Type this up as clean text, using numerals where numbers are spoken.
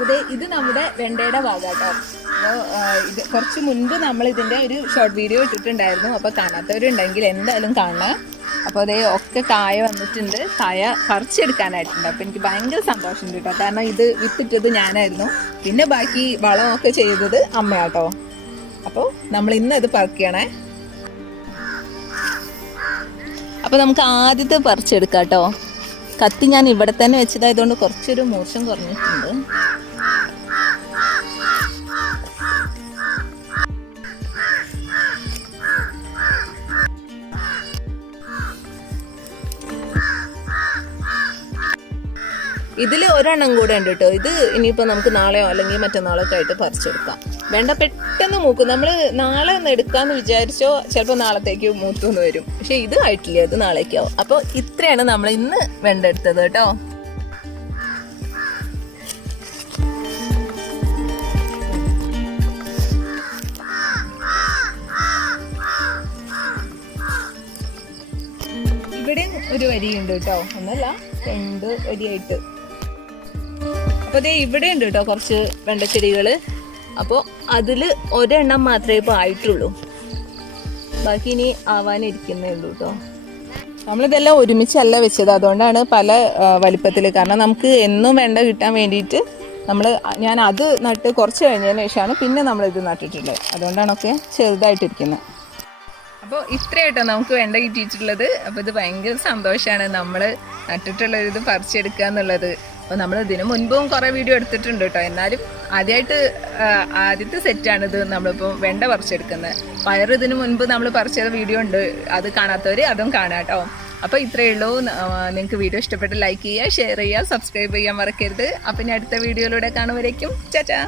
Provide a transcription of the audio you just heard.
അപ്പോൾ ഇത് നമ്മുടെ വെണ്ടയുടെ ഭാഗാട്ടോ. അപ്പോൾ ഇത് കുറച്ച് മുൻപ് നമ്മൾ ഇതിൻ്റെ ഒരു ഷോർട്ട് വീഡിയോ ഇട്ടിട്ടുണ്ടായിരുന്നു. അപ്പോൾ കാണാത്തവരുണ്ടെങ്കിൽ എന്തായാലും കാണാം. അപ്പോൾ അതേ ഒക്കെ കായ വന്നിട്ടുണ്ട്, കായ പറിച്ചെടുക്കാനായിട്ടുണ്ട്. അപ്പോൾ എനിക്ക് ഭയങ്കര സന്തോഷമുണ്ട് കേട്ടോ. കാരണം ഇത് വിത്തിട്ടത് ഞാനായിരുന്നു, പിന്നെ ബാക്കി വളമൊക്കെ ചെയ്തത് അമ്മയാട്ടോ. അപ്പോൾ നമ്മൾ ഇന്ന് ഇത് പറിക്കണേ. അപ്പോൾ നമുക്ക് ആദ്യത്തെ പറിച്ചെടുക്കാം കേട്ടോ. കത്തി ഞാൻ ഇവിടെ തന്നെ വെച്ചതായതുകൊണ്ട് കുറച്ചൊരു മൂർച്ചം കുറഞ്ഞിട്ടുണ്ട്. ഇതിൽ ഒരെണ്ണം കൂടെ ഉണ്ട് കേട്ടോ. ഇത് ഇനിയിപ്പോൾ നമുക്ക് നാളെയോ അല്ലെങ്കിൽ മറ്റന്നാളൊക്കെ ആയിട്ട് പറിച്ചെടുക്കാം. വെണ്ട പെട്ടെന്ന് മൂക്കും. നമ്മൾ നാളെ ഒന്ന് എടുക്കാമെന്ന് വിചാരിച്ചോ ചിലപ്പോൾ നാളത്തേക്ക് മൂത്തുന്ന് വരും. പക്ഷെ ഇത് ആയിട്ടില്ല, ഇത് നാളേക്കാവും. അപ്പോൾ ഇത്രയാണ് നമ്മൾ ഇന്ന് വെണ്ട എടുത്തത് കേട്ടോ. ഇവിടെ ഒരു വരിയുണ്ട് കേട്ടോ, ഒന്നല്ല 2 വരിയായിട്ട്. അപ്പോൾ അതേ ഇവിടെ ഉണ്ട് കേട്ടോ കുറച്ച് വെണ്ടച്ചെടികൾ. അപ്പോൾ അതിൽ ഒരെണ്ണം മാത്രമേ ഇപ്പോൾ ആയിട്ടുള്ളൂ, ബാക്കി ഇനി ആവാനിരിക്കുന്നേ ഉള്ളൂ കേട്ടോ. നമ്മളിതെല്ലാം ഒരുമിച്ചല്ല വെച്ചത്, അതുകൊണ്ടാണ് പല വലിപ്പത്തിൽ. കാരണം നമുക്ക് എന്നും വെണ്ട കിട്ടാൻ വേണ്ടിയിട്ട് ഞാൻ അത് നട്ട് കുറച്ച് കഴിഞ്ഞതിന് ശേഷമാണ് പിന്നെ നമ്മളിത് നട്ടിട്ടുള്ളത്. അതുകൊണ്ടാണൊക്കെ ചെറുതായിട്ടിരിക്കുന്നത്. അപ്പോൾ ഇത്രയായിട്ടോ നമുക്ക് വെണ്ട കിട്ടിയിട്ടുള്ളത്. അപ്പോൾ ഇത് ഭയങ്കര സന്തോഷമാണ് നമ്മൾ നട്ടിട്ടുള്ളൊരിത് പറിച്ചെടുക്കുക എന്നുള്ളത്. അപ്പോൾ നമ്മൾ ഇതിന് മുൻപും കുറേ വീഡിയോ എടുത്തിട്ടുണ്ട് കേട്ടോ. എന്നാലും ആദ്യത്തെ സെറ്റാണിത് നമ്മളിപ്പോൾ വെണ്ട പറിച്ചെടുക്കുന്നത്. പയർ ഇതിന് മുൻപ് നമ്മൾ പറിച്ച വീഡിയോ ഉണ്ട്, അത് കാണാത്തവർ അതും കാണാം കേട്ടോ. അപ്പോൾ ഇത്രയേ ഉള്ളൂ. നിങ്ങൾക്ക് വീഡിയോ ഇഷ്ടപ്പെട്ട് ലൈക്ക് ചെയ്യുക, ഷെയർ ചെയ്യുക, സബ്സ്ക്രൈബ് ചെയ്യാൻ മറക്കരുത്. അപ്പം ഇനി അടുത്ത വീഡിയോയിലൂടെ കാണുമ്പോഴേക്കും ചാച്ചാ.